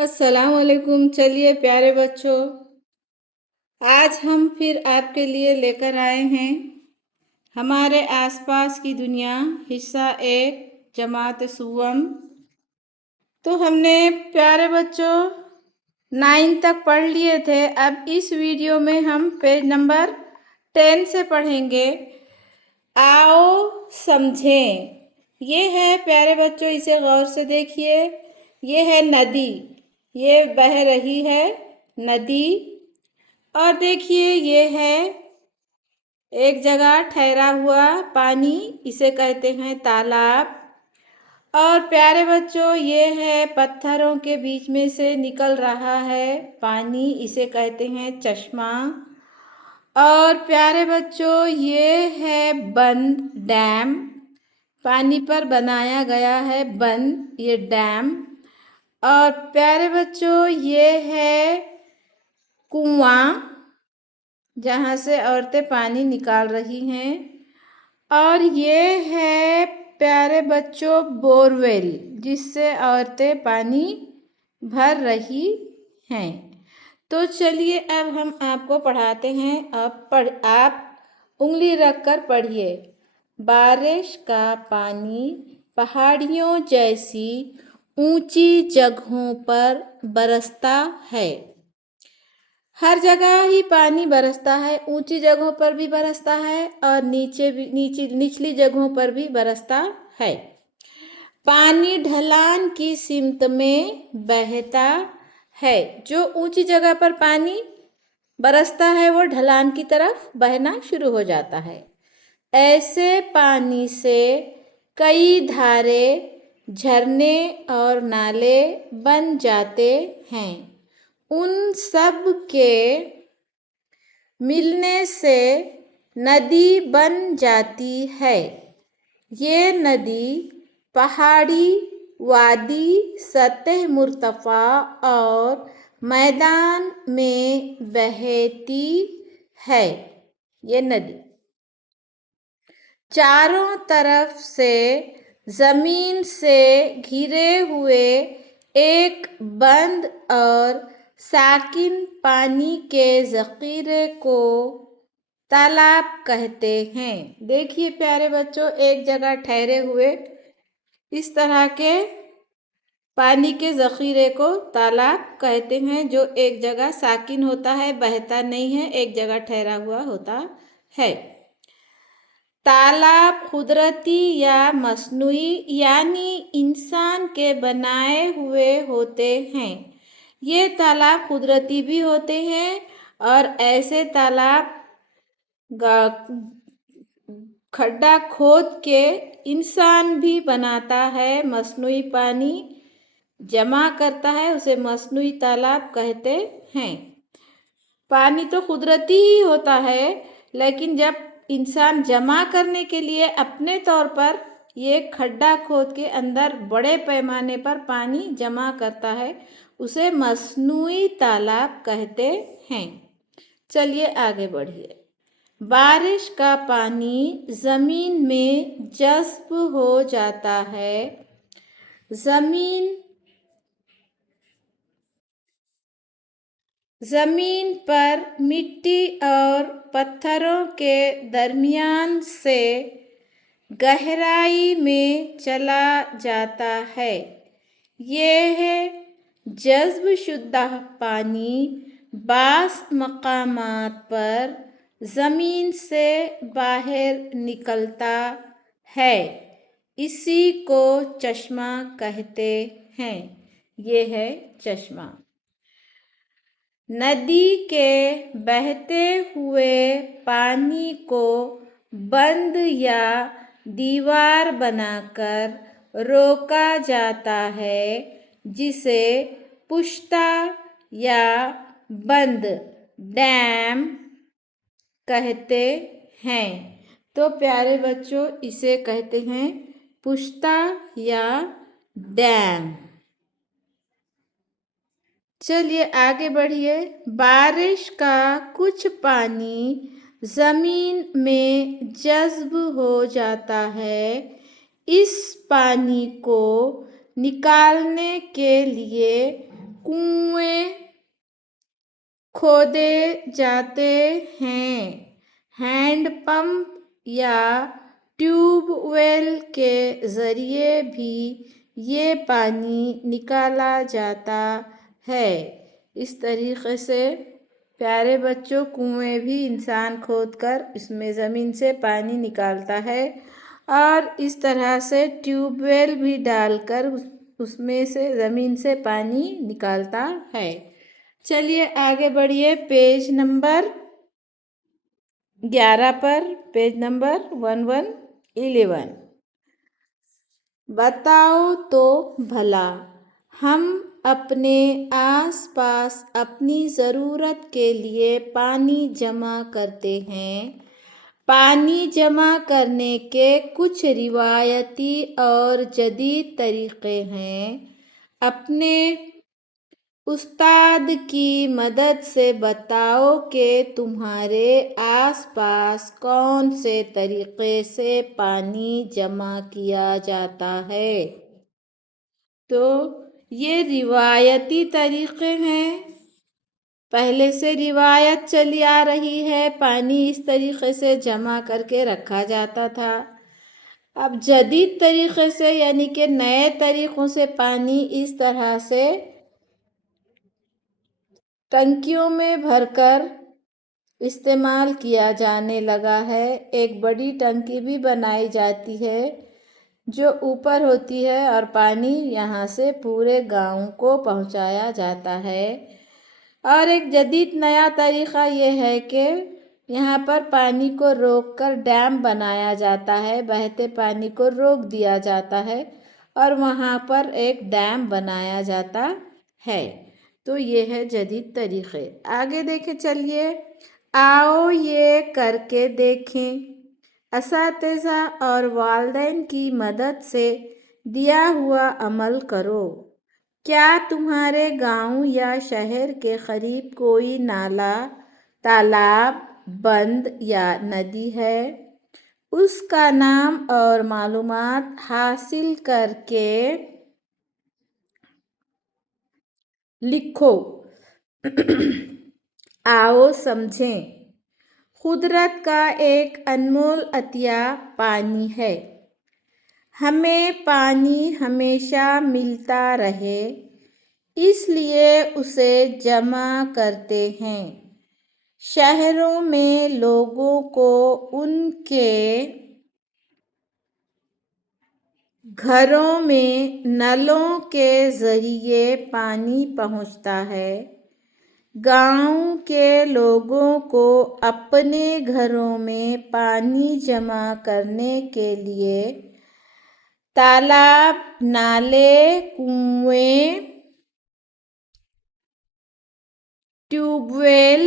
अस्सलाम वालेकुम। चलिए प्यारे बच्चों, आज हम फिर आपके लिए लेकर आए हैं हमारे आसपास की दुनिया हिस्सा 1 जमात सुवम। तो हमने प्यारे बच्चों 9 तक पढ़ लिए थे। अब इस वीडियो में हम पेज नंबर 10 से पढ़ेंगे। आओ समझें। ये है प्यारे बच्चों, इसे गौर से देखिए। ये है नदी, ये बह रही है नदी। और देखिए ये है एक जगह ठहरा हुआ पानी, इसे कहते हैं तालाब। और प्यारे बच्चों ये है पत्थरों के बीच में से निकल रहा है पानी, इसे कहते हैं चश्मा। और प्यारे बच्चों ये है बंद, डैम। पानी पर बनाया गया है बंद, ये डैम। और प्यारे बच्चों ये है कुआं, जहाँ से औरतें पानी निकाल रही हैं। और ये है प्यारे बच्चों बोरवेल, जिससे औरतें पानी भर रही हैं। तो चलिए अब हम आपको पढ़ाते हैं। आप उंगली रखकर पढ़िए। बारिश का पानी पहाड़ियों जैसी ऊंची जगहों पर बरसता है। हर जगह ही पानी बरसता है, ऊंची जगहों पर भी बरसता है और निचली जगहों पर भी बरसता है। पानी ढलान की सिमत में बहता है। जो ऊंची जगह पर पानी बरसता है वो ढलान की तरफ बहना शुरू हो जाता है। ऐसे पानी से कई धारे, झरने और नाले बन जाते हैं। उन सब के मिलने से नदी बन जाती है। ये नदी पहाड़ी, वादी, सतह मुर्तफा और मैदान में बहती है। ये नदी चारों तरफ से जमीन से घिरे हुए एक बंद और साकिन पानी के ज़ख़ीरे को तालाब कहते हैं। देखिए प्यारे बच्चों, एक जगह ठहरे हुए इस तरह के पानी के ज़ख़ीरे को तालाब कहते हैं, जो एक जगह साकिन होता है, बहता नहीं है, एक जगह ठहरा हुआ होता है। तालाब कुदरती या मसनूई यानी इंसान के बनाए हुए होते हैं। ये तालाब कुदरती भी होते हैं और ऐसे तालाब खड्डा खोद के इंसान भी बनाता है, मसनूई पानी जमा करता है, उसे मसनूई तालाब कहते हैं। पानी तो कुदरती ही होता है, लेकिन जब इंसान जमा करने के लिए अपने तौर पर ये खड्डा खोद के अंदर बड़े पैमाने पर पानी जमा करता है, उसे मसनूई तालाब कहते हैं। चलिए आगे बढ़िए। बारिश का पानी ज़मीन में जज़्ब हो जाता है। ज़मीन पर मिट्टी और पत्थरों के दरमियान से गहराई में चला जाता है। यह जज़्ब शुदा पानी बास मकामात पर ज़मीन से बाहर निकलता है। इसी को चश्मा कहते हैं। ये है चश्मा। नदी के बहते हुए पानी को बंद या दीवार बनाकर रोका जाता है, जिसे पुश्ता या बंद, डैम कहते हैं। तो प्यारे बच्चों, इसे कहते हैं पुश्ता या डैम। चलिए आगे बढ़िए। बारिश का कुछ पानी ज़मीन में जज़्ब हो जाता है। इस पानी को निकालने के लिए कुएं खोदे जाते हैं। हैंड पंप या ट्यूबवेल के ज़रिए भी ये पानी निकाला जाता है। इस तरीके से प्यारे बच्चों, कुएं भी इंसान खोदकर इसमें ज़मीन से पानी निकालता है और इस तरह से ट्यूबवेल भी डालकर उसमें से ज़मीन से पानी निकालता है। चलिए आगे बढ़िए पेज नंबर 11 पर, पेज नंबर 1111। बताओ तो भला, हम अपने आसपास अपनी ज़रूरत के लिए पानी जमा करते हैं। पानी जमा करने के कुछ रिवायती और जदीद तरीक़े हैं। अपने उस्ताद की मदद से बताओ कि तुम्हारे आसपास कौन से तरीक़े से पानी जमा किया जाता है। तो ये रिवायती तरीक़े हैं, पहले से रिवायत चली आ रही है, पानी इस तरीक़े से जमा करके रखा जाता था। अब जदीद तरीक़े से यानी कि नए तरीक़ों से पानी इस तरह से टंकियों में भरकर इस्तेमाल किया जाने लगा है। एक बड़ी टंकी भी बनाई जाती है जो ऊपर होती है और पानी यहाँ से पूरे गांव को पहुँचाया जाता है। और एक जदीद नया तरीक़ा ये है कि यहाँ पर पानी को रोककर डैम बनाया जाता है, बहते पानी को रोक दिया जाता है और वहाँ पर एक डैम बनाया जाता है। तो ये है जदीद तरीक़े। आगे देखें, चलिए आओ ये करके देखें। असातिज़ा और वालिदैन की मदद से दिया हुआ अमल करो। क्या तुम्हारे गांव या शहर के करीब कोई नाला, तालाब, बंद या नदी है? उसका नाम और मालूमात हासिल करके लिखो। आओ समझें। कुदरत का एक अनमोल अतिया पानी है। हमें पानी हमेशा मिलता रहे इसलिए उसे जमा करते हैं। शहरों में लोगों को उनके घरों में नलों के ज़रिए पानी पहुँचता है। गांव के लोगों को अपने घरों में पानी जमा करने के लिए तालाब, नाले, कुएं, ट्यूबवेल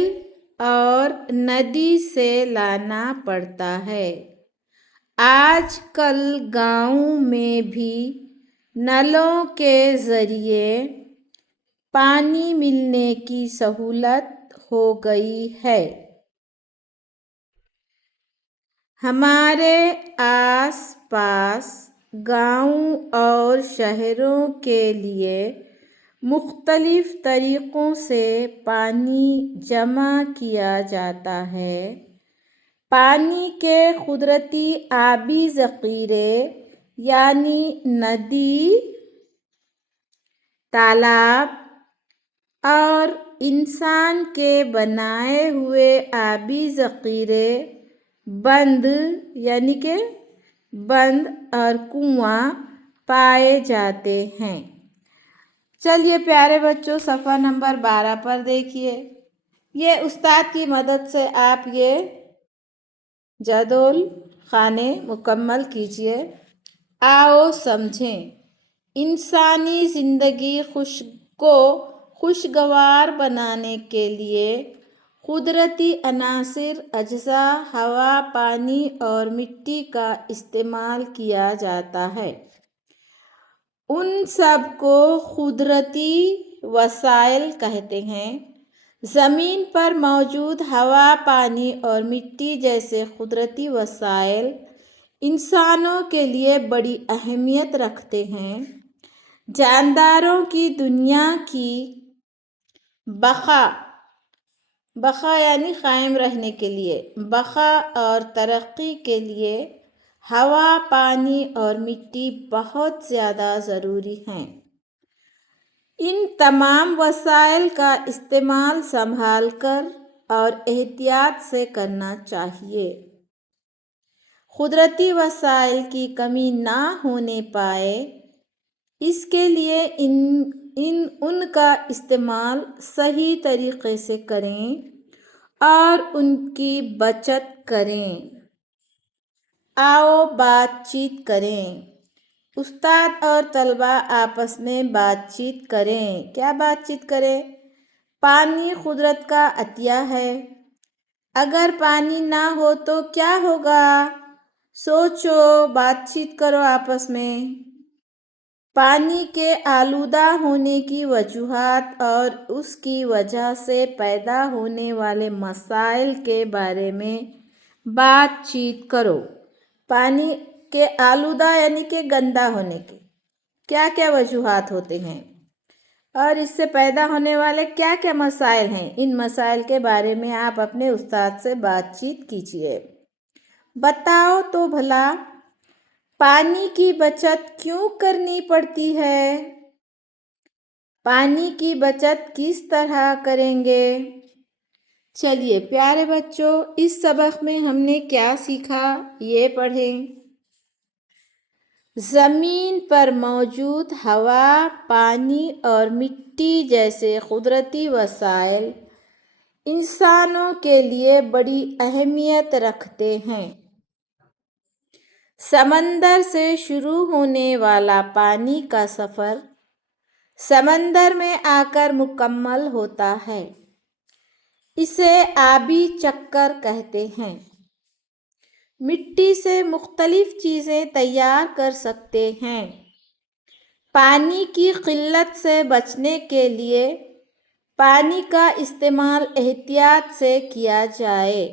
और नदी से लाना पड़ता है। आजकल गांव में भी नलों के ज़रिए पानी मिलने की सहूलत हो गई है। हमारे आस पास गांव और शहरों के लिए मुख्तलिफ तरीक़ों से पानी जमा किया जाता है। पानी के कुदरती आबी ज़ख़ीरे यानी नदी, तालाब और इंसान के बनाए हुए आबी ज़ख़ीरे, बंद यानी कि बंद और कुआं पाए जाते हैं। चलिए प्यारे बच्चों, सफ़ा नंबर 12 पर देखिए। ये उस्ताद की मदद से आप ये जदोल खाने मुकम्मल कीजिए। आओ समझें। इंसानी ज़िंदगी खुशगवार बनाने के लिए कुदरती अनासिर, अज्जा, हवा, पानी और मिट्टी का इस्तेमाल किया जाता है। उन सब को कुदरती वसाइल कहते हैं। ज़मीन पर मौजूद हवा, पानी और मिट्टी जैसे कुदरती वसाइल इंसानों के लिए बड़ी अहमियत रखते हैं। جانداروں کی دنیا کی بقا یعنی قائم رہنے کے لیے، بقا اور ترقی کے لیے ہوا، پانی اور مٹی بہت زیادہ ضروری ہیں۔ ان تمام وسائل کا استعمال سنبھال کر اور احتیاط سے کرنا چاہیے۔ قدرتی وسائل کی کمی نہ ہونے پائے، اس کے لیے ان کا استعمال صحیح طریقے سے کریں اور ان کی بچت کریں۔ آؤ بات چیت کریں۔ استاد اور طلبہ آپس میں بات چیت کریں۔ کیا بات چیت کریں؟ پانی قدرت کا عطیہ ہے۔ اگر پانی نہ ہو تو کیا ہوگا؟ سوچو، بات چیت کرو آپس میں۔ پانی کے آلودہ ہونے کی وجوہات اور اس کی وجہ سے پیدا ہونے والے مسائل کے بارے میں بات چیت کرو۔ پانی کے آلودہ یعنی کہ گندا ہونے کے کیا کیا وجوہات ہوتے ہیں اور اس سے پیدا ہونے والے کیا کیا مسائل ہیں، ان مسائل کے بارے میں آپ اپنے استاد سے بات چیت کیجیے۔ بتاؤ تو بھلا، پانی کی بچت کیوں کرنی پڑتی ہے؟ پانی کی بچت کس طرح کریں گے؟ چلیے پیارے بچوں، اس سبق میں ہم نے کیا سیکھا یہ پڑھیں۔ زمین پر موجود ہوا، پانی اور مٹی جیسے قدرتی وسائل انسانوں کے لیے بڑی اہمیت رکھتے ہیں۔ سمندر سے شروع ہونے والا پانی کا سفر سمندر میں آ کر مکمل ہوتا ہے۔ اسے آبی چکر کہتے ہیں۔ مٹی سے مختلف چیزیں تیار کر سکتے ہیں۔ پانی کی قلت سے بچنے کے لیے پانی کا استعمال احتیاط سے کیا جائے۔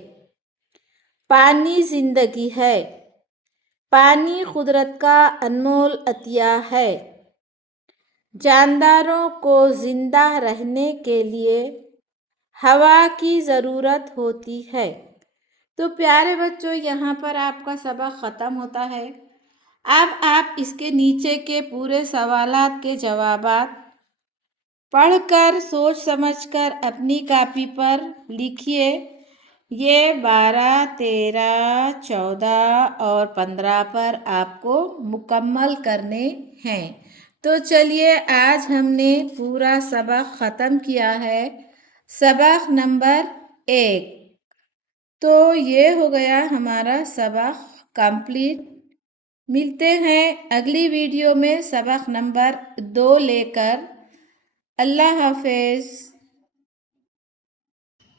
پانی زندگی ہے۔ پانی قدرت کا انمول عطیہ ہے۔ جانداروں کو زندہ رہنے کے لیے ہوا کی ضرورت ہوتی ہے۔ تو پیارے بچوں، یہاں پر آپ کا سبق ختم ہوتا ہے۔ اب آپ اس کے نیچے کے پورے سوالات کے جوابات پڑھ کر سوچ سمجھ کر اپنی کاپی پر لکھیے۔ یہ 12، 13، 14 اور 15 پر آپ کو مکمل کرنے ہیں۔ تو چلیے، آج ہم نے پورا سبق ختم کیا ہے، سبق نمبر 1۔ تو یہ ہو گیا ہمارا سبق کمپلیٹ۔ ملتے ہیں اگلی ویڈیو میں سبق نمبر 2 لے کر۔ اللہ حافظ۔